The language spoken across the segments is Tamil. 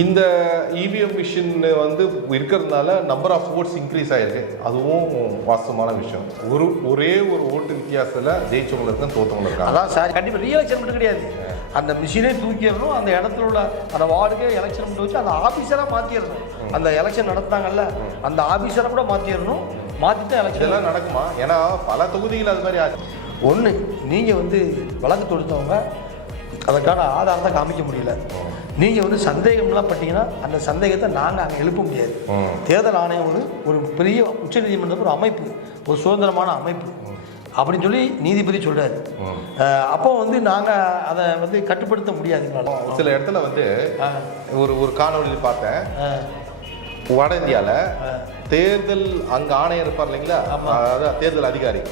இந்த இவிஎம் மிஷின் வந்து இருக்கிறதுனால நம்பர் ஆஃப் ஓட்ஸ் இன்க்ரீஸ் ஆயிருக்கு. அதுவும் வாஸ்தவமான விஷயம். ஒரே ஒரு ஓட்டு வித்தியாசத்தில் ஜெயிச்சவங்க இருக்காங்க, தோத்தவங்க இருக்காங்க. அதான் சார், கண்டிப்பாக ரீஎலெக்ஷன் மட்டும் கிடையாது, அந்த மிஷினே தூக்கிடணும். அந்த இடத்துல உள்ள அந்த வார்டுக்கே எலெக்ஷன் மட்டும் வச்சு அந்த ஆஃபீஸராக மாற்றிடணும். அந்த எலெக்ஷன் நடத்தாங்கல்ல, அந்த ஆஃபீஸரை கூட மாற்றிடணும். மாற்றிட்டு எலெக்ஷன் இதெல்லாம் நடக்குமா? ஏன்னா பல தொகுதிகள் அது மாதிரி ஆச்சு. ஒன்று, நீங்கள் வந்து வழக்கு தொடுத்தவங்க அதற்கான ஆதாரத்தை காமிக்க முடியல. நீங்கள் வந்து சந்தேகம்லாம் பட்டீங்கன்னா அந்த சந்தேகத்தை நாங்கள் அங்கே எழுப்ப முடியாது. தேர்தல் ஆணையம் ஒரு பெரிய உச்சநீதிமன்றம் ஒரு அமைப்பு, ஒரு சுதந்திரமான அமைப்பு அப்படின்னு சொல்லி நீதிபதி சொல்கிறாரு. அப்போ வந்து நாங்கள் அதை வந்து கட்டுப்படுத்த முடியாது. சில இடத்துல வந்து ஒரு காணொலியில் பார்த்தேன், வட இந்தியாவில் தேர்தல் அங்கே ஆணையர் இருப்பார் இல்லைங்களா, அதாவது தேர்தல் அதிகாரி,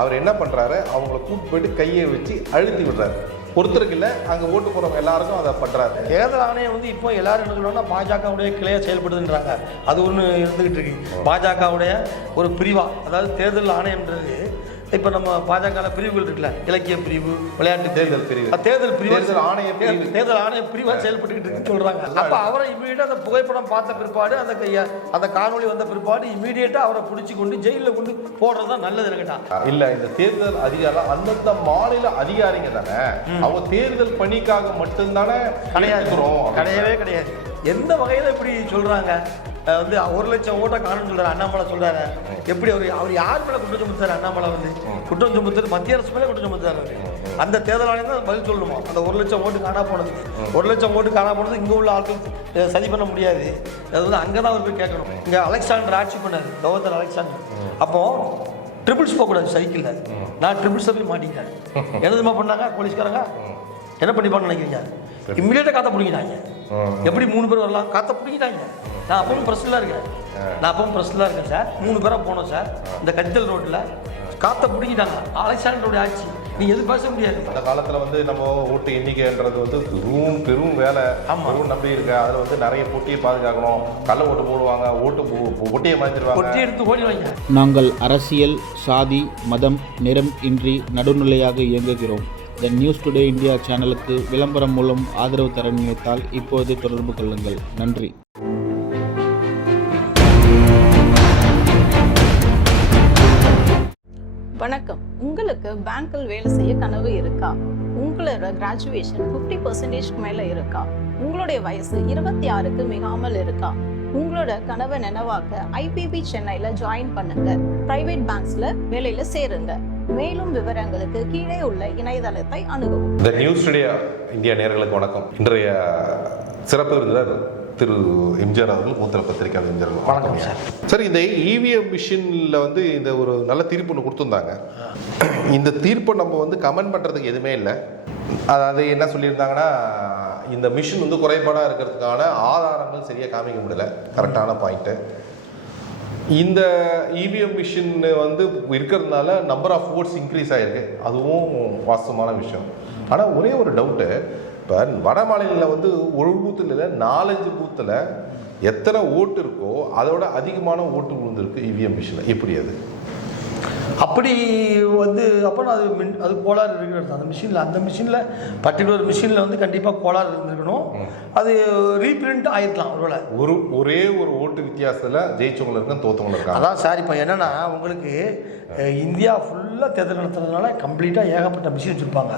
அவர் என்ன பண்ணுறாரு, அவங்கள கூப்பிட்டு போயிட்டு கையை வச்சு அழுத்தி விடுறாரு. ஒருத்தருக்கு இல்லை, அங்கே ஓட்டு போகிறவங்க எல்லாருக்கும் அதை பண்ணுறாரு. தேர்தல் ஆணையம் வந்து இப்போ எல்லாரும் என்ன சொல்கிறாங்கன்னா பாஜகவுடைய கிளையாக செயல்படுதுன்றாங்க. அது ஒன்று இருந்துகிட்டு இருக்கு. பாஜகவுடைய ஒரு பிரிவா, அதாவது தேர்தல் ஆணையம்ன்றது இப்போ நம்ம பாஜக பிரிவுகள் இருக்குல்ல, இலக்கிய பிரிவு, விளையாட்டு தேர்தல் பிரிவு, தேர்தல் பிரிவு, தேர்தல் ஆணைய பிரிவாக செயல்பட்டுக்கிட்டு இருக்குன்னு சொல்கிறாங்க. அப்போ அவரை இமீடியட்டாக அந்த புகைப்படம் பார்த்த பிற்பாடு, அந்த காணொலி வந்த பிற்பாடு இமீடியட்டாக அவரை பிடிச்சி கொண்டு ஜெயிலில் கொண்டு போடுறது தான் நல்லது கேட்டான். இல்லை, இந்த தேர்தல் அதிகாரம் அந்தந்த மாநில அதிகாரிங்க தானே, அவங்க தேர்தல் பணிக்காக மட்டும்தானே. கிடையவே கிடையாது. எந்த வகையில் இப்படி சொல்கிறாங்க? வந்து 1 லட்சம் ஓட்டை காணும்னு சொல்கிறார் அண்ணாமலை சொல்கிறாரு. எப்படி அவர் யார் மேலே குற்றம் சுமத்துறாரு? அண்ணாமலை வந்து குற்றம் சுமத்துறது மத்திய அரசு மேலே குற்றம் சுமத்துறாரு. அந்த தேர்தல் ஆணையம் தான் பதில் சொல்லணுமா? அந்த 1 லட்சம் ஓட்டு காணா போனதுக்கு, 1 லட்சம் ஓட்டு காணா போனது இங்கே உள்ள ஆட்கள் சரி பண்ண முடியாது. அது வந்து அங்கே தான் அவர் போய் கேட்கணும். இங்கே அலெக்சாண்டர் ஆட்சி பண்ணார், கவர்னர் அலெக்சாண்டர். அப்போது ட்ரிபிள்ஸ் போகக்கூடாது சைக்கிளில். நான் ட்ரிபிள்ஸை போய் மாட்டிக்கிட்டேன். என்னதுமா பண்ணாங்க போலீஸ்காரங்க? என்ன பண்ணிப்பான்னு நினைக்கிறீங்க? இம்மிடியேட்டாக காற்ற பிடிங்கிட்டாங்க. எப்படி 3 பேர் வரலாம்? காற்ற பிடிங்கிட்டாங்க. நான் அப்பவும் பிரஸ்லாம் இருக்கேன் சார். 3 பேராக போனோம் சார், இந்த கஜ்ஜல் ரோட்டில் காற்ற பிடிங்கிட்டாங்க. அலெக்சாண்டருடைய ஆட்சி, நீங்கள் எதுவும் பேச முடியாது. அந்த காலத்தில் வந்து நம்ம ஓட்டு எண்ணிக்கைன்றது வந்து பெரும் வேலை, பெரும் நம்பி இருக்கு. அதில் வந்து நிறைய பொட்டியை பாதுகாக்கணும். கள்ள ஓட்டு போடுவாங்க, பொட்டியை மாற்றிடுவாங்க, பொட்டி எடுத்து ஓடிடுவாங்க. நாங்கள் அரசியல், சாதி, மதம், நிறம் இன்றி நடுநிலையாக இயங்குகிறோம். த நியூஸ் டுடே இந்தியா சேனலுக்கு விளம்பரம் மூலம் ஆதரவு தர நினைத்தால் இப்போது தொடர்பு கொள்ளுங்கள். நன்றி. வணக்கம். உங்களுக்கு பேங்க்கில் வேலை செய்ய கனவு இருக்கா? உங்களோட கிராஜுவேஷன் 50% மேல இருக்கா? உங்களுடைய வயசு 26க்கு மிகாமல் இருக்கா? உங்களோட கனவை நினைவாக்க ஐபிபி சென்னையில ஜாயின் பண்ணுங்க. பிரைவேட் பேங்க்ஸ்ல வேலையில சேருங்க. மேலும் விவரங்களுக்கு கீழே உள்ள இணையதளத்தை அணுகவும். த நியூஸ் டுடே இந்தியா நேயர்களுக்கு வணக்கம். இன்றைய சிறப்பு விருந்தினர் திரு எம்ஜிஆர் அவர்கள், மூத்த பத்திரிகையாளர் எம்ஜிஆர். வணக்கம் சார். சார், இந்த இவிஎம் மிஷினில் வந்து இந்த ஒரு நல்ல தீர்ப்பு ஒன்று கொடுத்துருந்தாங்க. இந்த தீர்ப்பை நம்ம வந்து கமெண்ட் பண்ணுறதுக்கு எதுவுமே இல்லை. அதாவது என்ன சொல்லியிருந்தாங்கன்னா, இந்த மிஷின் வந்து குறைபாடாக இருக்கிறதுக்கான ஆதாரங்கள் சரியாக காமிக்க முடியல. கரெக்டான பாயிண்ட்டு. இந்த இவிஎம் மிஷின் வந்து இருக்கிறதுனால நம்பர் ஆஃப் ஓட்ஸ் இன்க்ரீஸ் ஆகிருக்கு. அதுவும் வாஸ்தவமான விஷயம். ஆனால் ஒரே ஒரு டவுட்டு, இப்போ வட மாநிலத்தில் வந்து ஒரு பூத்தில் இல்லை 4-5 பூத்தில் எத்தனை ஓட்டு இருக்கோ அதோட அதிகமான ஓட்டு விழுந்திருக்கு இவிஎம் மிஷினில். எப்படி அது அப்படி வந்து அப்போ அது கோளாறு இருக்கிறது அந்த மிஷினில் பர்டிகுலர் மிஷினில் வந்து கண்டிப்பாக கோளாறு இருந்திருக்கணும். அது ரீபிரிண்ட் ஆகிருக்கலாம். ஒரே ஒரு ஓட்டு வித்தியாசத்தில் ஜெயிச்சவங்க இருக்காங்க, தோத்தவங்க இருக்காங்க. அதான் சார், இப்போ என்னென்னா உங்களுக்கு இந்தியா ஃபுல்லாக தேர்தல் நடத்துறதுனால கம்ப்ளீட்டாக ஏகப்பட்ட மிஷின் வச்சுருப்பாங்க.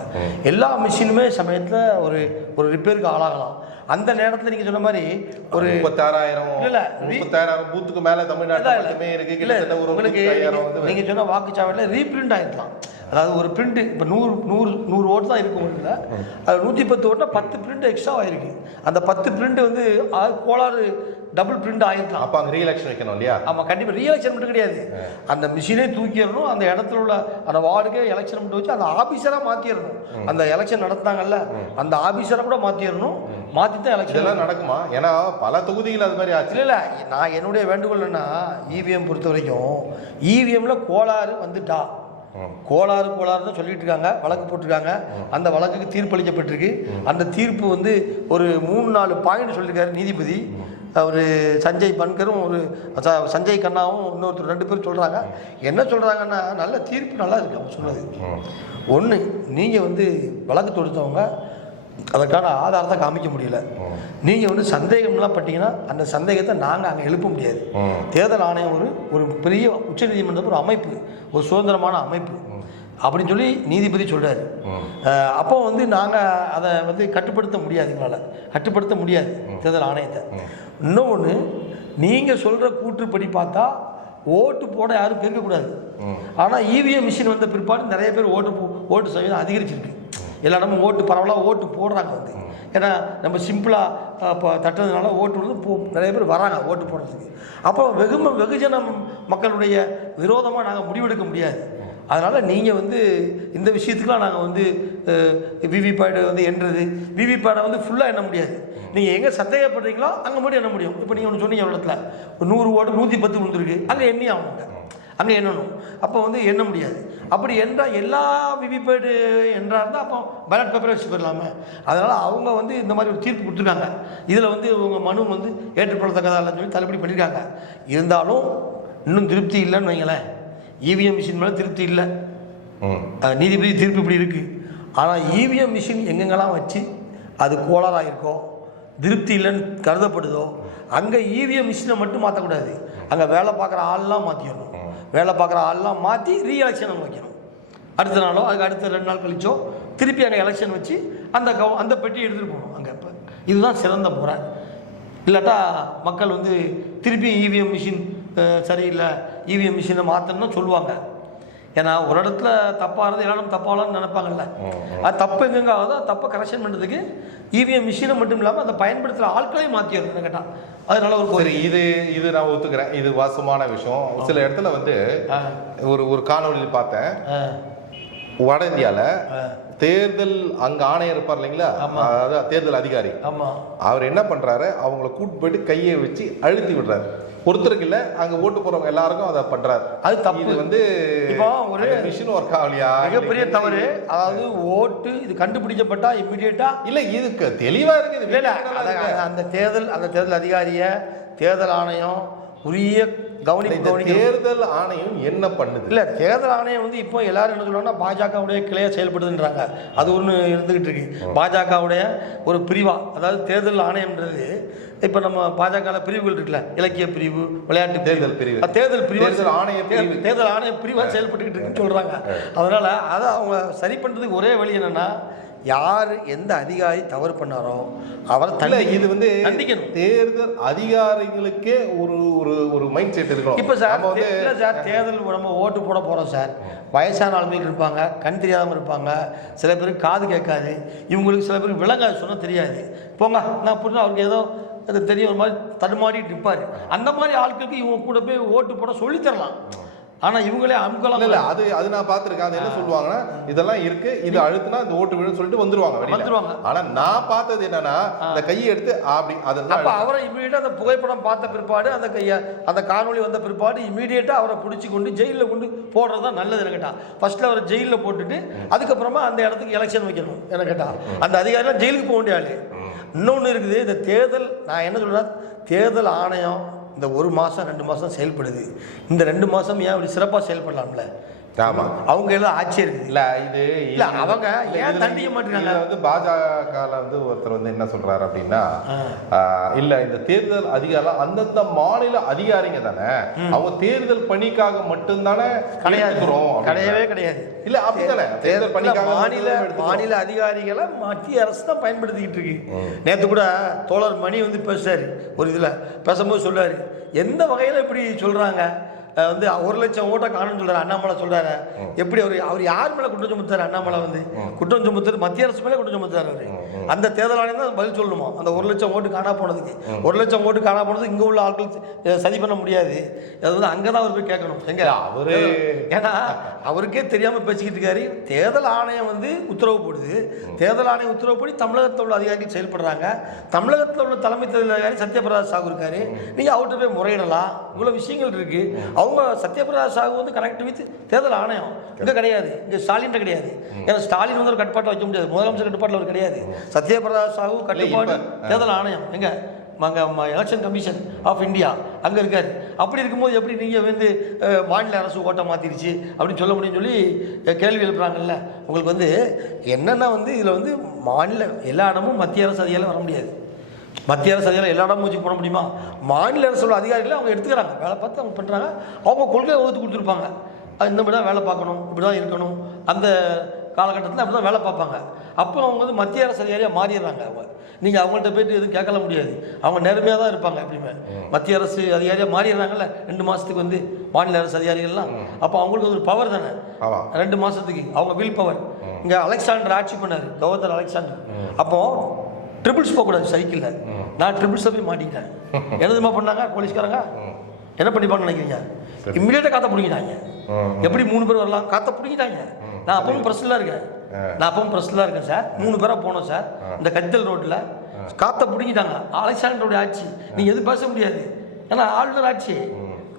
எல்லா மிஷினுமே சமயத்தில் ஒரு ரிப்பேருக்கு ஆளாகலாம். அந்த நேரத்தில் நீங்கள் சொன்ன மாதிரி ஒரு 36,000 பூத்துக்கு மேலே தமிழ்நாட்டில் இருக்கு. உங்களுக்கு நீங்கள் சொன்ன வாக்குச்சாவடியில் ரீபிரிண்ட் ஆகிருக்கலாம். அதாவது ஒரு பிரிண்ட் இப்போ 100 ஓட்டு தான் இருக்கும் உங்களுக்கு, அது 110 ஓட்டில் 10 பிரிண்ட் எக்ஸ்ட்ரா ஆகிருக்கு. அந்த 10 பிரிண்ட் வந்து கோளாறு டபுள் பிரிண்ட் ஆகிருக்கலாம். அப்போ அங்கே ரீஎலெக்ஷன் வைக்கணும் இல்லையா? ஆமாம், கண்டிப்பாக ரீஎலெக்ஷன் மட்டும் கிடையாது, அந்த மிஷினே தூக்கிடணும். அந்த இடத்துல உள்ள அந்த வார்டுக்கே எலெக்ஷன் மட்டும் வச்சு அந்த ஆஃபீஸராக மாற்றிடணும். அந்த எலெக்ஷன் நடத்துனாங்கல்ல, அந்த ஆஃபீஸரை கூட மாற்றிடணும். மாற்றி தான் எலெக்ஷன் எல்லாம் நடக்குமா? ஏன்னா பல தொகுதிகள் அது மாதிரி ஆச்சு. இல்லை, நான் என்னுடைய வேண்டுகோள் என்ன, இவிஎம் பொறுத்த வரைக்கும் இவிஎம்ல கோளாறு வந்துட்டா, கோளாறு தான் சொல்லிட்டு இருக்காங்க, வழக்கு போட்டிருக்காங்க. அந்த வழக்குக்கு தீர்ப்பளிக்கப்பட்டிருக்கு. அந்த தீர்ப்பு வந்து ஒரு 3-4 பாயிண்ட் சொல்லியிருக்காரு நீதிபதி. ஒரு சஞ்சய் பன்கரும் ஒரு சஞ்சய் கண்ணாவும் இன்னொருத்தர் 2 பேர் சொல்கிறாங்க. என்ன சொல்கிறாங்கன்னா, நல்ல தீர்ப்பு நல்லா இருக்குது அவங்க சொன்னது. ஒன்று, நீங்கள் வந்து வழக்கு தொடுத்தவங்க அதற்கான ஆதாரத்தை காமிக்க முடியல. நீங்கள் வந்து சந்தேகம்லாம் பட்டீங்கன்னா அந்த சந்தேகத்தை நாங்கள் அங்கே எழுப்ப முடியாது. தேர்தல் ஆணையம் ஒரு பெரிய உச்சநீதிமன்றம் ஒரு அமைப்பு, ஒரு சுதந்திரமான அமைப்பு அப்படின்னு சொல்லி நீதிபதி சொல்கிறார். அப்போ வந்து நாங்கள் அதை வந்து கட்டுப்படுத்த முடியாது, எங்களால் கட்டுப்படுத்த முடியாது தேர்தல் ஆணையத்தை. இன்னொன்று, நீங்கள் சொல்கிற கூற்றுப்படி பார்த்தா ஓட்டு போட யாரும் கேட்கக்கூடாது. ஆனால் இவிஎம் மிஷின் வந்த பிற்பாடு நிறைய பேர் ஓட்டு சதவீதம் அதிகரிச்சிருக்கு. எல்லா இடமும் ஓட்டு பரவலாக ஓட்டு போடுறாங்க வந்து. ஏன்னா நம்ம சிம்பிளாக இப்போ தட்டுறதுனால ஓட்டு வந்து நிறைய பேர் வராங்க ஓட்டு போடுறதுக்கு. அப்போ வெகுஜன மக்களுடைய விரோதமாக நாங்கள் முடிவெடுக்க முடியாது. அதனால் நீங்கள் வந்து இந்த விஷயத்துக்குலாம் நாங்கள் வந்து விவிபேடை வந்து எண்ணுறது, விவிபேடை வந்து ஃபுல்லாக எண்ண முடியாது. நீங்கள் எங்கே சந்தேகப்படுறீங்களோ அங்கே மட்டும் எண்ண முடியும். இப்போ நீங்கள் ஒன்று சொன்னீங்க, ஒரு இடத்துல 100 ஓட்டு 110 விழுந்துருக்கு, அங்கே எண்ணி ஆகணுங்க, அங்கே எண்ணணும். அப்போ வந்து எண்ண முடியாது. அப்படி என்றால் எல்லா விவிபேடு என்றால் அப்போ பேலட் பேப்பரை வச்சு போயிடலாமே. அதனால் அவங்க வந்து இந்த மாதிரி ஒரு தீர்ப்பு கொடுத்துருக்காங்க. இதில் வந்து உங்கள் மனு வந்து ஏற்றுக்கொள்ளத்தக்கதா இல்லைன்னு சொல்லி தள்ளுபடி பண்ணியிருக்காங்க. இருந்தாலும் இன்னும் திருப்தி இல்லைன்னு வைங்களேன். இவிஎம் மிஷின் மேலே திருப்தி இல்லை, நீதிபதி தீர்ப்பு இப்படி இருக்குது. ஆனால் இவிஎம் மிஷின் எங்கெங்கெல்லாம் வச்சு அது கோளாறாக இருக்கோ, திருப்தி இல்லைன்னு கருதப்படுதோ, அங்கே இவிஎம் மிஷினை மட்டும் மாற்றக்கூடாது, அங்கே வேலை பார்க்குற ஆள்லாம் மாற்றிடணும். வேலை பார்க்குற ஆள்லாம் மாற்றி ரீஎலெக்ஷன் வைக்கணும். அடுத்த நாளோ அதுக்கு அடுத்த 2 நாள் கழிச்சோ திருப்பி அங்கே எலெக்ஷன் வச்சு அந்த பெட்டி எடுத்துகிட்டு போகணும் அங்கே. இப்போ இதுதான் சிறந்த முறை. இல்லாட்டா மக்கள் வந்து திருப்பி இவிஎம் மிஷின் சரியில்லை, இவிஎம் மிஷினை மாற்றணும்னு சொல்லுவாங்க. ஏன்னா ஒரு இடத்துல தப்பாகிறது எல்லா இடம் தப்பாகலான்னு நினைப்பாங்கல்ல. அது தப்பு எங்கெங்க ஆகுதோ தப்பை கரெக்ஷன் பண்ணுறதுக்கு இவிஎம் மிஷினை மட்டும் இல்லாமல் அதை பயன்படுத்துகிற ஆட்களையும் மாற்றிடுறது கேட்டால் அதனால ஒரு சரி. இது நான் ஒத்துக்கிறேன், இது வாசமான விஷயம். சில இடத்துல வந்து ஒரு காணொலியில் பார்த்தேன், வட இந்தியாவில் தேர்தல் அங்க ஆணையர் இருப்பார் இல்லைங்களா, அதாவது தேர்தல் அதிகாரி, அவர் என்ன பண்றாரு, அவங்கள கூட்டு போயிட்டு கையை வச்சு அழுத்தி விடுறாரு. ஒருத்தருக்கு இல்ல, அங்க ஓட்டு போறவங்க எல்லாருக்கும் அதை பண்றாரு. அது தப்பு. இது வந்து இப்போ ஒரு மிஷின் ஒர்க் ஆகலையா, மிகப்பெரிய தவறு. அதாவது ஓட்டு இது கண்டுபிடிக்கப்பட்டா இம்மிடியேட்டா இல்ல, இதுக்கு தெளிவா இருக்கு. அந்த தேர்தல் அதிகாரிய தேர்தல் ஆணையம் உரிய தேர்தல் ஆணையம் என்ன பண்ணுது? இல்ல, தேர்தல் ஆணையம் வந்து இப்போ எல்லாரும் என்ன சொல்றாங்கன்னா பாஜகவுடைய கிளையா செயல்படுதுன்றாங்க. அது ஒன்று இருந்துகிட்டு இருக்கு. பாஜகவுடைய ஒரு பிரிவா, அதாவது தேர்தல் ஆணையம்ன்றது இப்போ நம்ம பாஜக பிரிவுகள் இருக்குல்ல, இலக்கிய பிரிவு, விளையாட்டு தேர்தல் பிரிவு, தேர்தல் பிரிவு, தேர்தல் ஆணைய பிரிவாக செயல்பட்டுக்கிட்டு இருக்குன்னு சொல்றாங்க. அதனால அதை அவங்க சரி பண்றதுக்கு ஒரே வழி என்னன்னா, யார் எந்த அதிகாரி தவறு பண்ணாரோ அவரை இது வந்து தண்டிக்கணும். தேர்தல் அதிகாரிகளுக்கே ஒரு மைண்ட் செட் இருக்கணும். இப்போ சார் தேர்தல் நம்ம ஓட்டு போட போகிறோம் சார், வயசான ஆளுங்களுக்கு இருப்பாங்க, கண் தெரியாமல் இருப்பாங்க, சில பேருக்கு காது கேட்காது, இவங்களுக்கு சில பேருக்கு விளங்காது, சொன்ன தெரியாது. போங்க நான் புரிஞ்சு அவருக்கு ஏதோ அது தெரியும், ஒரு மாதிரி தடுமாடிட்டு இருப்பார். அந்த மாதிரி ஆட்களுக்கு இவங்க கூட போய் ஓட்டு போட சொல்லித்தரலாம். ஆனால் இவங்களே அமுக்கலாம் இல்லை, அது நான் பார்த்துருக்கேன். அது என்ன சொல்லுவாங்கன்னா, இதெல்லாம் இருக்கு, இது அழுத்தினா இந்த ஓட்டு விழுன்னு சொல்லிட்டு வந்துருவாங்க. ஆனால் நான் பார்த்தது என்னன்னா, அந்த கையை எடுத்து அப்படி அதெல்லாம் அவரை இமீடியட்டாக அந்த புகைப்படம் பார்த்த பிற்பாடு, அந்த காணொலி வந்த பிற்பாடு இமீடியட்டாக அவரை பிடிச்சி கொண்டு ஜெயிலில் கொண்டு போடுறது தான் நல்லது. என்ன கேட்டால் ஃபர்ஸ்ட்ல அவரை ஜெயிலில் போட்டுட்டு அதுக்கப்புறமா அந்த இடத்துக்கு எலெக்ஷன் வைக்கணும். என்ன கேட்டால் அந்த அதிகாரிலாம் ஜெயிலுக்கு போக வேண்டிய ஆளு. இன்னொன்று இருக்குது, இந்த தேர்தல், நான் என்ன சொல்கிறேன், தேர்தல் ஆணையம் இந்த 1 மாதம் 2 மாதம் செயல்படுது. இந்த 2 மாதம் ஏன் அப்படி சிறப்பாக செயல்படலாம்ல? ஆமாம், அவங்க எல்லாம் ஆட்சி இருக்குது. இல்லை அவங்க ஏன் தண்டிக்க மாட்டேங்கிறாங்க? வந்து பாஜக வந்து ஒருத்தர் வந்து என்ன சொல்றாரு அப்படின்னா, இல்ல இந்த தேர்தல் அதிகாரம் அந்தந்த மாநில அதிகாரிங்க தானே, அவங்க தேர்தல் பணிக்காக மட்டும்தானே கிடையவே கிடையாது. இல்ல அப்படித்தானே, தேர்தல் பணிக்காக மாநில அதிகாரிகளை மத்திய அரசு தான் பயன்படுத்திக்கிட்டு இருக்கு. நேற்று கூட தோழர் மணி வந்து பேசுறாரு, ஒரு இதுல பேசும்போது சொல்றாரு, எந்த வகையில இப்படி சொல்றாங்க, வந்து 1 லட்சம் ஓட்டை காணும்னு சொல்றாரு அண்ணாமலை சொல்றாரு. எப்படி அவர் யார் மேல குற்றம் சுமத்தாரு? அண்ணாமலை வந்து குற்றம் சுமத்துறது மத்திய அரசு மேலே குற்றம் சுமத்தாரு. அவரு அந்த தேர்தல் ஆணையம் தான் பதில் சொல்லணுமா அந்த 1 லட்சம் ஓட்டு காணா போனதுக்கு? 1 லட்சம் ஓட்டு காணா போனது இங்க உள்ள ஆட்கள் சரி பண்ண முடியாது. அது வந்து அங்கதான் அவர் போய் கேட்கணும். எங்க அவரு, ஏன்னா அவருக்கே தெரியாம பேசிக்கிட்டு இருக்காரு. தேர்தல் ஆணையம் வந்து உத்தரவு போடுது, தேர்தல் ஆணையம் உத்தரவு படி தமிழகத்தில் உள்ள அதிகாரிகள் செயல்படுறாங்க. தமிழகத்தில் உள்ள தலைமை தேர்தல் அதிகாரி சத்யபிரதா சாகு இருக்காரு. நீங்க அவர்கிட்ட போய் முறையிடலாம். இவ்வளவு விஷயங்கள் இருக்கு. அவங்க சத்யபிரதா சாகு வந்து கனெக்ட் வித் தேர்தல் ஆணையம். இங்க கிடையாது, இங்க ஸ்டாலின் கிடையாது. ஏன்னா ஸ்டாலின் வந்து ஒரு கட்டுப்பாட்டை வைக்க முடியாது, முதலமைச்சர் கட்டுப்பாட்டில் அவர் கிடையாது. சத்யபிரதா சாகு கட்டுப்பாடு தேர்தல் ஆணையம். எங்க எலெக்ஷன் கமிஷன் ஆஃப் இந்தியா அங்கே இருக்கார். அப்படி இருக்கும்போது எப்படி நீங்கள் வந்து மாநில அரசு ஓட்டை மாற்றிருச்சு அப்படின்னு சொல்ல முடியும்னு சொல்லி கேள்வி எழுப்புறாங்கல்ல. உங்களுக்கு வந்து என்னென்னா வந்து இதில் வந்து மாநில எல்லா இடமும் மத்திய அரசு அதிகாரம் வர முடியாது. மத்திய அரசு அதிகாரம் எல்லா இடமும் வச்சு போட முடியுமா? மாநில அரசோட அதிகாரிகளை அவங்க எடுத்துக்கிறாங்க, வேலை பார்த்து அவங்க பண்ணுறாங்க, அவங்க கொள்கையை வகுத்து கொடுத்துருப்பாங்க. இந்த மாதிரி தான் வேலை பார்க்கணும், இப்படி தான் இருக்கணும், அந்த காலகட்டத்தில் அப்படி தான் வேலை பார்ப்பாங்க. அப்போ அவங்க வந்து மத்திய அரசு அதிகாரியாக மாறிடுறாங்க. அவங்க நீங்கள் அவங்கள்ட்ட போய்ட்டு எதுவும் கேட்கல முடியாது, அவங்க நேர்மையாக தான் இருப்பாங்க எப்படியுமே. மத்திய அரசு அதிகாரியாக மாறிடுறாங்கல்ல 2 மாதத்துக்கு வந்து மாநில அரசு அதிகாரிகள்லாம். அப்போ அவங்களுக்கு ஒரு பவர் தானே 2 மாதத்துக்கு, அவங்க வில் பவர். இங்கே அலெக்சாண்டர் ஆட்சி பண்ணார், கவர்னர் அலெக்சாண்டர். அப்போது ட்ரிபிள்ஸ் போகக்கூடாது சைக்கிளில். நான் ட்ரிபிள்ஸை போய் மாட்டிக்கிட்டேன். என்னதுமா பண்ணாங்க போலீஸ்காரங்க? என்ன பண்ணிப்பான்னு நினைக்கிறீங்க? இம்மிடியேட்டாக காற்ற பிடிக்கிட்டாங்க. எப்படி 3 பேர் வரலாம்? காற்ற பிடிக்கிட்டாங்க. நான் அப்பவும் ப்ரெஸ்லாம் இருக்கேன் சார். 3 பேராக போனோம் சார் இந்த கத்தல் ரோட்டில். காற்ற பிடிக்கிட்டாங்க. அலெக்சாண்டருடைய ஆட்சி, நீங்கள் எதுவும் பேச முடியாது, ஏன்னா ஆளுநர் ஆட்சி.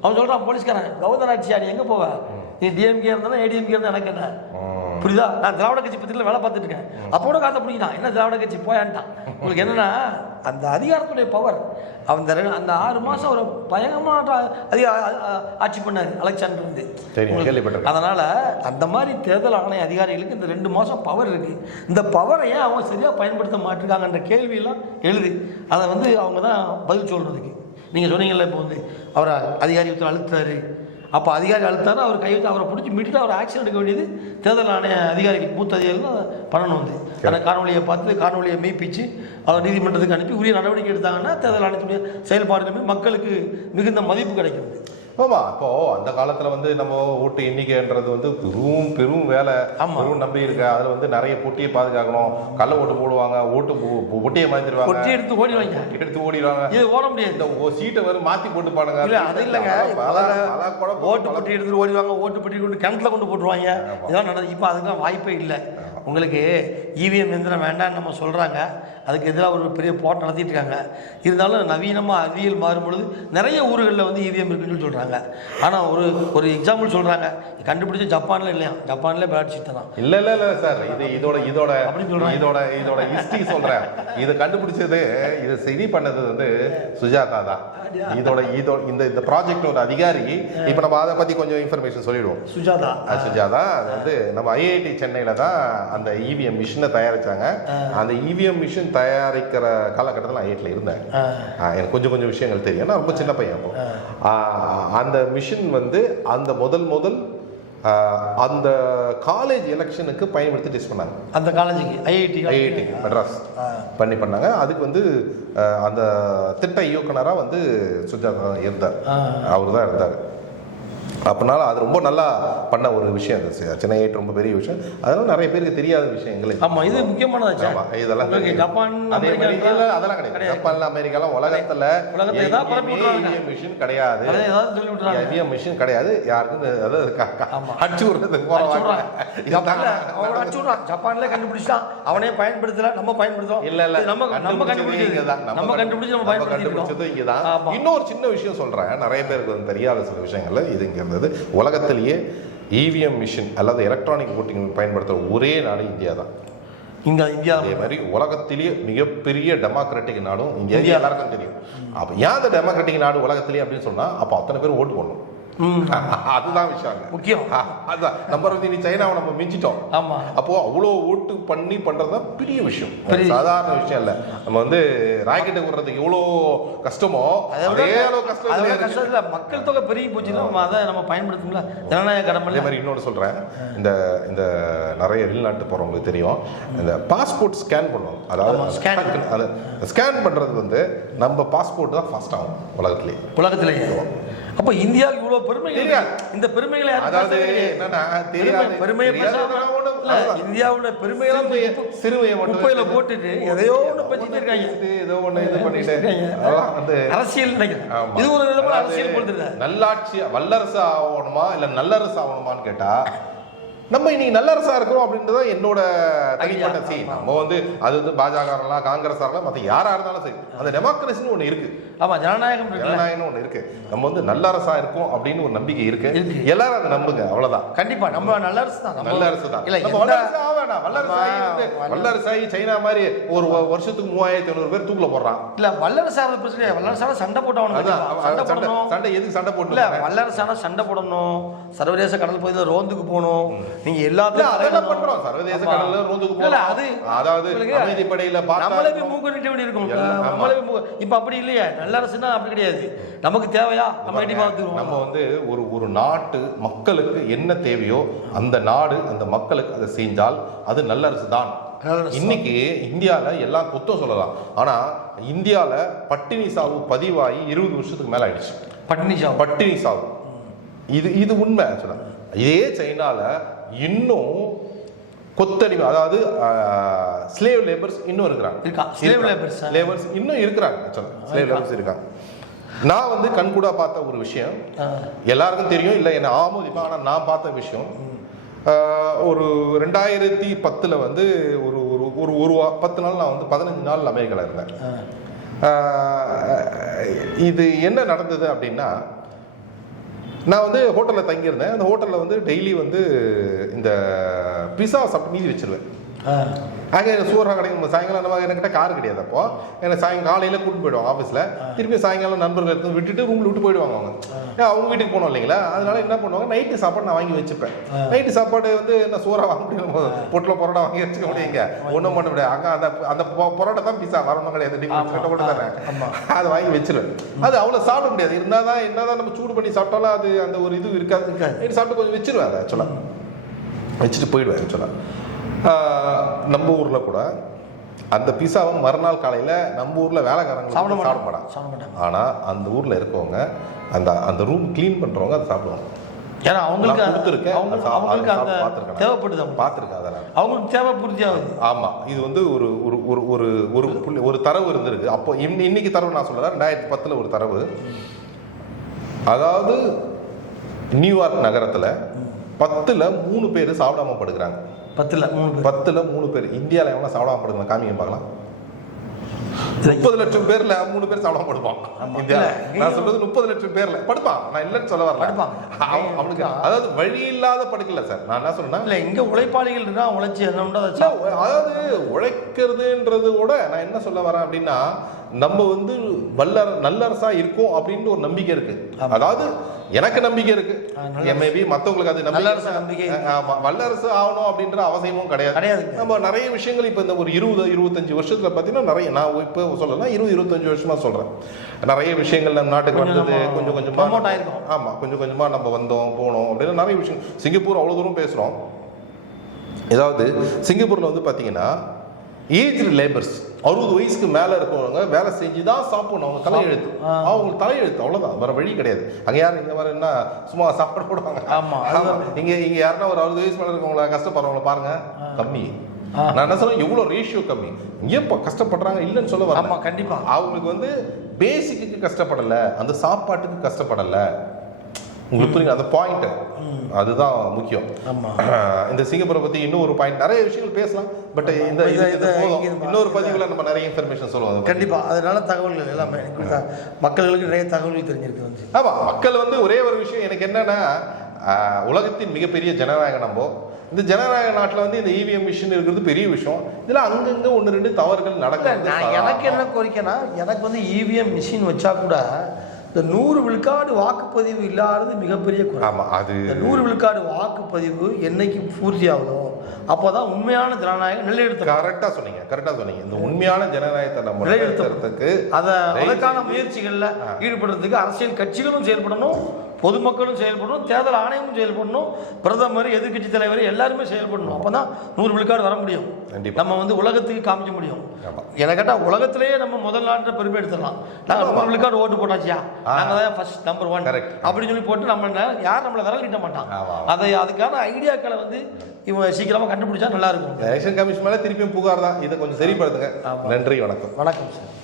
அவன் சொல்கிறான் போலீஸ்காரன், கவர்னர் ஆட்சியா, நீ எங்கே போவ? நீ டிஎம்கே இருந்தாலும் ஏடிஎம்கே இருந்தால் எனக்கு என்ன? புரியுதா? நான் திராவிட கட்சி பத்திரிகையில் வேலை பார்த்துட்டு இருக்கேன். அப்போட காத்த பிடிக்கிட்டான், என்ன திராவிட கட்சி போயான்ட்டான். உங்களுக்கு என்னன்னா அந்த அதிகாரத்துடைய பவர். அந்த 6 மாதம் ஒரு பயங்கரமான ஆட்சி பண்ணார் அலெக்சாண்டர் வந்து. அதனால அந்த மாதிரி தேர்தல் ஆணைய அதிகாரிகளுக்கு இந்த 2 மாதம் பவர் இருக்கு. இந்த பவரை ஏன் அவங்க சரியாக பயன்படுத்த மாட்டிருக்காங்கன்ற கேள்வியெல்லாம் எழுது. அதை வந்து அவங்க தான் பதில் சொல்றதுக்கு. நீங்கள் சொன்னீங்கல்ல, இப்போ வந்து அவரை அதிகாரி ஒருத்தர் அழுத்துறாரு, அப்போ அதிகாரி அழுத்தாரு, அவர் கை வச்சு அவரை பிடிச்சி மீட்டு அவர் ஆக்ஷன் எடுக்க வேண்டியது தேர்தல் ஆணைய அதிகாரிகள், மூத்த அதிகாரிகள் பண்ணணும். வந்து அந்த காணொலியை பார்த்து காணொலியை மெய்ப்பிச்சு அவர் நீதிமன்றத்துக்கு அனுப்பி உரிய நடவடிக்கை எடுத்தாங்கன்னா தேர்தல் ஆணையத்துடைய செயல்பாடுகளுமே மக்களுக்கு மிகுந்த மதிப்பு கிடைக்கும். ஆமாம், இப்போ அந்த காலத்தில் வந்து நம்ம ஓட்டு எண்ணிக்கைன்றது வந்து பெரும் வேலை, பெரும் நம்பி இருக்க. அதில் வந்து நிறைய பொட்டியை பாதுகாக்கணும், கள்ள ஓட்டு போடுவாங்க, பொட்டியை மாற்றிடுவாங்க, எடுத்து ஓடிடுவாங்க. இது ஓட முடியாது, இந்த சீட்டை வந்து மாற்றி போட்டு பாருங்க. இல்லை அது இல்லைங்க, ஓட்டு பொட்டி எடுத்துட்டு ஓடிடுவாங்க, ஓட்டு பொட்டி கொண்டு கிணத்துல கொண்டு போட்டுருவாங்க. இதெல்லாம் நடந்தது. இப்போ அதுக்கெல்லாம் வாய்ப்பே இல்லை. உங்களுக்கு இவிஎம் எந்திரம் வேண்டாம்னு நம்ம சொல்கிறாங்க, அதுக்கு எதிராக ஒரு பெரிய போராட்டம் நடத்திட்டு இருக்காங்க. இருந்தாலும் நவீனமாக அறிவியல் மாறும்பொழுது நிறைய ஊர்களில் வந்து இவிஎம் இருக்குன்னு சொல்கிறாங்க. ஆனால் ஒரு எக்ஸாம்பிள் சொல்கிறாங்க, கண்டுபிடிச்ச ஜப்பானில் இல்லையா, ஜப்பானில் பேட் சீட் தான். இல்லை சார், இதோட அப்படின்னு சொல்கிறாங்க. இதோட ஹிஸ்ட்ரி சொல்கிறேன். இதை கண்டுபிடிச்சது, இதை சரி பண்ணது வந்து சுஜாதா தான். இந்த ப்ராஜெக்ட் அதிகாரி. இப்போ நம்ம அதை பற்றி கொஞ்சம் இன்ஃபர்மேஷன் சொல்லிடுவோம். சுஜாதா அது வந்து நம்ம ஐஐடி சென்னையில் தான் அந்த இவிஎம் மிஷினை தயாரிச்சாங்க. அந்த இவிஎம் மிஷின் தயாரிக்கிற காலகட்டத்தில் நான் ஐஐடியில் இருந்தேன். எனக்கு கொஞ்சம் விஷயங்கள் தெரியும், நான் ரொம்ப சின்ன பையன். அப்போ அந்த மிஷின் வந்து அந்த முதல் அந்த காலேஜ் எலெக்ஷனுக்கு பயன்படுத்தி டெஸ்ட் பண்ணாங்க. அந்த காலேஜுக்கு ஐஐடி மெட்ராஸ் பண்ணாங்க. அதுக்கு வந்து அந்த திட்ட இயக்குனராக வந்து சுஜாதா இருந்தார், அவர் தான் இருந்தார். அப்படினால அது ரொம்ப நல்லா பண்ண ஒரு விஷயம். அது சென்னை ஐஐடி ரொம்ப பெரிய விஷயம், அதெல்லாம் நிறைய பேருக்கு தெரியாத விஷயங்கள். ஆமாம், இது முக்கியமானது. இதெல்லாம் ஜப்பான் அதெல்லாம் கிடையாது. ஜப்பான்ல அமெரிக்காலாம் உலகத்தில் மிஷின் கிடையாது, மிஷின் கிடையாது. யாருக்கும் அடிச்சு விடுறது ஜப்பான்ல கண்டுபிடிச்சான், அவனே பயன்படுத்தல, நம்ம பயன்படுத்தோம். இல்ல நம்ம கண்டுபிடிச்சது இங்கதான். இன்னொரு சின்ன விஷயம் சொல்றேன், நிறைய பேருக்கு தெரியாத சில விஷயங்கள்ல இது இங்க இருந்தது. உலகத்திலேயே இவிஎம் மிஷின் அல்லது எலக்ட்ரானிக் ஓட்டிங் பயன்படுத்துகிற ஒரே நாடு இந்தியா தான். இந்தியா அதே மாதிரி உலகத்திலேயே மிகப்பெரிய டெமோக்ராட்டிக் நாடும் இந்தியா, எல்லாருக்கும் தெரியும். அப்போ ஏன் அந்த டெமோக்ராட்டிக் நாடு உலகத்திலேயே அப்படின்னு சொன்னா, அப்போ அத்தனை பேர் ஓட்டு போடணும். அதுதான் விஷயம் முக்கியம். அதுதான் நம்பர் வந்து நீ சைனாவை நம்ம மிஞ்சிட்டோம். ஆமா, அப்போ அவ்வளோ ஓட்டு பண்றதுதான் பெரிய விஷயம், சாதாரண விஷயம் இல்லை. நம்ம வந்து ராக்கெட்டை விடுறதுக்கு எவ்வளோ கஷ்டமோ அதே கஷ்டம் இல்லை. மக்கள் தொகை பெருகி போச்சுன்னா அதை நம்ம பயன்படுத்தணும்ல, ஜனநாயக கடமை. அதே மாதிரி இன்னொன்று சொல்றேன், இந்த நிறைய வெளிநாட்டு போறவங்களுக்கு தெரியும், இந்த பாஸ்போர்ட் ஸ்கேன் பண்ணுவோம். அதாவது ஸ்கேன் பண்றது வந்து நம்ம பாஸ்போர்ட் தான் ஃபாஸ்ட் ஆகும் உலகத்திலேயே. அப்போ இந்தியாவுக்கு இவ்வளோ பெருமை தெரியாது. இந்த பெருமைகளை அதாவது என்னன்னா பெருமையை இந்தியாவோட பெருமையெல்லாம் சிறுமையை குப்பையில போட்டுட்டு எதையோ ஒன்று பச்சிட்டு இருக்காங்க, ஏதோ ஒன்று இது பண்ணிட்டு வந்து அரசியல் நினைக்கிறேன். இது ஒரு விதமான அரசியல் போடுறது. நல்லாட்சி வல்லரசு ஆகணுமா இல்லை நல்லரசு ஆகணுமான்னு கேட்டா, நம்ம இன்னைக்கு நல்லரசா இருக்கிறோம் அப்படின்றத என்னோட தனிப்பட்ட சீ. நம்ம வந்து அது வந்து பாஜக காங்கிரஸ் மற்ற யாரா இருந்தாலும் சரி, அந்த டெமோக்ரஸின்னு ஒண்ணு இருக்கு. ஆமா, ஜனநாயகம்னு ஒண்ணு இருக்கு. நம்ம வந்து நல்லரசா இருக்கும் அப்படின்னு ஒரு நம்பிக்கை இருக்கு. எல்லாரும் அதை நம்புங்க, அவ்வளவுதான். கண்டிப்பா நம்ம நல்லரசு தான். இல்ல நம்ம வல்லரசு வேணாம். வல்லரசாயி சைனா மாதிரி ஒரு வருஷத்துக்கு 3500 பேர் தூக்குல போடுறான். இல்ல வல்லரசான பிரச்சனை, வல்லரசான சண்டை போட்டவனுக்கு சண்டை எதுக்கு சண்டை போட்டு? இல்ல வல்லரசான சண்டை போடணும், சர்வதேச கடல் பகுதியில் ரோந்துக்கு போகணும், நீங்க எல்லாத்தையும் அதெல்லாம் பண்றோம். சர்வதேச கடல்ல ரோந்துக்கு போகணும். அது அதாவது அமைதிப்படையில நம்மளே போய் மூக்க நீட்ட வேண்டி இருக்கும். நம்மளே இப்ப அப்படி இல்லையா? நல்லரசுன்னா அப்படி கிடையாது. நமக்கு தேவையா நம்ம எட்டி பார்த்துருவோம். நம்ம வந்து ஒரு நாட்டு மக்களுக்கு என்ன தேவையோ அந்த நாடு அந்த மக்களுக்கு அதை செஞ்சால் அது நல்லரசு தான். இன்னைக்கு இந்தியால எல்லாம் குத்தம் சொல்லலாம். ஆனா இந்தியால பட்டினி சாவு பதிவாகி 20 வருஷத்துக்கு மேல ஆயிடுச்சு. பட்டினி சாவு இது உண்மை. இதே சைனால இன்னும் கொத்தடிமை, அதாவது ஸ்லேவ் லேபர்ஸ் இன்னும் இருக்கிறாங்க. ஸ்லேவ் லேபர்ஸ் இன்னும் இருக்கிறாங்க. ஸ்லேவ் லேபர்ஸ் இருக்காங்க. நான் வந்து கண்கூடா பார்த்த ஒரு விஷயம், எல்லாருக்கும் தெரியும் இல்லை என்ன ஆமோதிப்பா, ஆனால் நான் பார்த்த விஷயம், ஒரு 2010 வந்து ஒரு ஒரு 10 நாள் நான் வந்து 15 நாள் அமெரிக்காவில் இருந்தேன். இது என்ன நடந்தது அப்படின்னா, நான் வந்து ஹோட்டலில் தங்கியிருந்தேன். அந்த ஹோட்டலில் வந்து டெய்லி வந்து இந்த பிஸா சாப்பிட்டு மீதி வச்சிருவேன். அங்கே சூறாக கிடைக்கும். சாயங்காலம் நம்ம என்கிட்ட கார் கிடையாது. அப்போ எனக்கு காலையில் கூட்டிட்டு போயிடுவாங்க ஆஃபீஸில். திருப்பி சாயங்காலம் நண்பர்கள் எடுத்து விட்டுட்டு ரூமில் விட்டு போயிடுவாங்க. அவங்க வீட்டுக்கு போனோம் இல்லைங்களா, அதனால என்ன பண்ணுவாங்க, நைட்டு சாப்பாடு நான் வாங்கி வச்சுப்பேன். நைட்டு சாப்பாடு வந்து என்ன சூறாக வாங்க முடியும், பொட்டில் பரோட்டா வாங்கி வச்சுக்க முடியுங்க, ஒன்றும் பண்ண முடியாது. அங்கே அந்த பரோட்டா தான் பிஸா வரணும் கிடையாது, போட்டு தரேன், அதை வாங்கி வச்சிருவேன். அது அவ்வளோ சாப்பிட முடியாது. இருந்தால் என்னதான் நம்ம சூடு பண்ணி சாப்பிட்டாலும் அது அந்த ஒரு இது இருக்காது. நைட்டு சாப்பிட்டு கொஞ்சம் வச்சிருவேன். அதை ஆக்சுவலாக வச்சுட்டு போயிடுவேன். ஆக்சுவலாக நம்ம ஊர்ல கூட அந்த பிஸாவை மறுநாள் காலையில நம்ம ஊர்ல வேலைக்காரங்க சாப்பிட மாட்டாங்க. ஆனா அந்த ஊர்ல இருக்கவங்க அந்த ரூம் கிளீன் பண்றவங்க அதை சாப்பிடுவாங்க. ஏன்னா அவங்களுக்கு தேவை புரிஞ்சாவது. ஆமா, இது வந்து ஒரு ஒரு ஒரு ஒரு தரவு இருந்திருக்கு. அப்போ இன்னைக்கு தரவு நான் சொல்றேன், 2010 ஒரு தரவு. அதாவது நியூயார்க் நகரத்துல 10ல் 3 பேர் சாப்பிடாம படுக்கிறாங்க. 10ல் 3 பேர். இந்தியாவில் எவ்வளோ சாப்பிடாம படுக்கலாம் காமிங்க பார்க்கலாம். 30 லட்சம் பேர்ல 3 பேர் சாப்பிடாம படுப்பான் இந்தியாவில். நான் சொல்றது 30 லட்சம் பேர்ல படுப்பான். நான் இல்லைன்னு சொல்ல வரல. அவனுக்கு அதாவது வழி இல்லாத படுக்கல சார். நான் என்ன சொல்றேன், இல்ல இங்க உழைப்பாளிகள் இருக்கா, உழைச்சி அதாவது உழைக்கிறதுன்றது கூட நான் என்ன சொல்ல வரேன் அப்படின்னா, நம்ம வந்து நல்லரசா இருக்கும் அப்படின்னு ஒரு நம்பிக்கை இருக்கு. அதாவது எனக்கு நம்பிக்கை இருக்கு, மேபி மற்றவங்களுக்கு அது நம்பிக்கை. வல்லரசு ஆகணும் அப்படின்ற அவசியமும் கிடையாது. நம்ம நிறைய விஷயங்கள் இப்போ இந்த ஒரு 20-25 வருஷத்துல பார்த்தீங்கன்னா நிறைய, நான் இப்போ சொல்லலாம் 20-25 வருஷமா சொல்றேன், நிறைய விஷயங்கள் நம்ம நாட்டுக்கு வந்தது கொஞ்சம் கொஞ்சமா. ஆமா, கொஞ்சம் கொஞ்சமா நம்ம வந்தோம் போனோம் அப்படின்னு நிறைய விஷயம். சிங்கப்பூர் அவ்வளோ தூரம் பேசுறோம். ஏதாவது சிங்கப்பூர்ல வந்து பார்த்தீங்கன்னா ஏஜ் லேபர்ஸ் 60 வயசுக்கு மேல இருக்கவங்க வேலை செஞ்சுதான் சாப்பிடணும். அவங்க தலையெழுத்து, அவங்களுக்கு தலையெழுத்து, அவ்வளவுதான், வேற வழி கிடையாது. அங்க யாரும் இந்த மாதிரி என்ன சும்மா சாப்பிட போடுவாங்க. இங்க யாருன்னா ஒரு 60 வயசு மேல இருக்கவங்கள கஷ்டப்படுறவங்கள பாருங்க, கம்மி. நான் என்ன சொல்றேன், எவ்வளவு ரேஷியோ கம்மி. ஏப்பா கஷ்டப்படுறாங்க இல்லைன்னு சொல்ல வரேன். கண்டிப்பா அவங்களுக்கு வந்து பேசிக்கு கஷ்டப்படல, அந்த சாப்பாட்டுக்கு கஷ்டப்படல. உங்களுக்கு புரியுங்க அந்த பாயிண்ட், அதுதான் முக்கியம். இந்த சிங்கப்பூரை பத்தி இன்னும் ஒரு பாயிண்ட், நிறைய விஷயங்கள் பேசலாம். பட் இந்த இன்னொரு பதிவுல நம்ம நிறைய இன்ஃபர்மேஷன் சொல்லுவோம். கண்டிப்பா, அதனால தகவல்கள் எல்லாமே மக்களுக்கு நிறைய தகவல்கள் தெரிஞ்சிருக்கு. ஆமா, மக்கள் வந்து ஒரே ஒரு விஷயம் எனக்கு என்னன்னா, உலகத்தின் மிகப்பெரிய ஜனநாயகம் நம்ம இந்த ஜனநாயக நாட்டில் வந்து இந்த இவிஎம் மிஷின் இருக்கிறது பெரிய விஷயம். இதுல அங்கங்க 1-2 தவறுகள் நடக்குது. எனக்கு என்ன கோரிக்கைன்னா, எனக்கு வந்து இவிஎம் மிஷின் வச்சா கூட இந்த 100 விழுக்காடு வாக்குப்பதிவு இல்லாதது மிகப்பெரிய குறை. ஆமாம், அது 100 விழுக்காடு வாக்குப்பதிவு என்னைக்கு பூர்த்தி ஆகுதோ அப்போதான் உண்மையான ஜனநாயகம் நிலைநிறுத்த. கரெக்டாக சொன்னீங்க. இந்த உண்மையான ஜனநாயகத்தை நம்ம நிலைநிறுத்துறதுக்கு அதற்கான முயற்சிகளில் ஈடுபடுறதுக்கு அரசியல் கட்சிகளும் செயல்படணும், பொதுமக்களும் செயல்படணும், தேர்தல் ஆணையமும் செயல்படணும், பிரதமர், எதிர்கட்சி தலைவர் எல்லாருமே செயல்படணும். அப்போதான் 100 விழுக்காடு வர முடியும். நம்ம வந்து உலகத்துக்கு காமிக்க முடியும். எனக்கு கேட்டால் உலகத்திலேயே நம்ம முதல் நாட்டில் பெருமை எடுத்துடலாம். நாங்கள் 100 விழுக்காடு ஓட்டு போட்டாச்சியா, நாங்கள் தான் ஃபர்ஸ்ட் நம்பர் 1 அப்படின்னு சொல்லி போட்டு யாரும் நம்மளை விரல் நீட்ட மாட்டான். அதுக்கான ஐடியாக்களை வந்து இவங்க சீக்கிரமாக கண்டுபிடிச்சா நல்லா இருக்கும். எலெக்ஷன் கமிஷன் மேலே திருப்பியும் புகார் தான், இதை கொஞ்சம் சரிப்படுத்துங்க. நன்றி, வணக்கம். வணக்கம் சார்.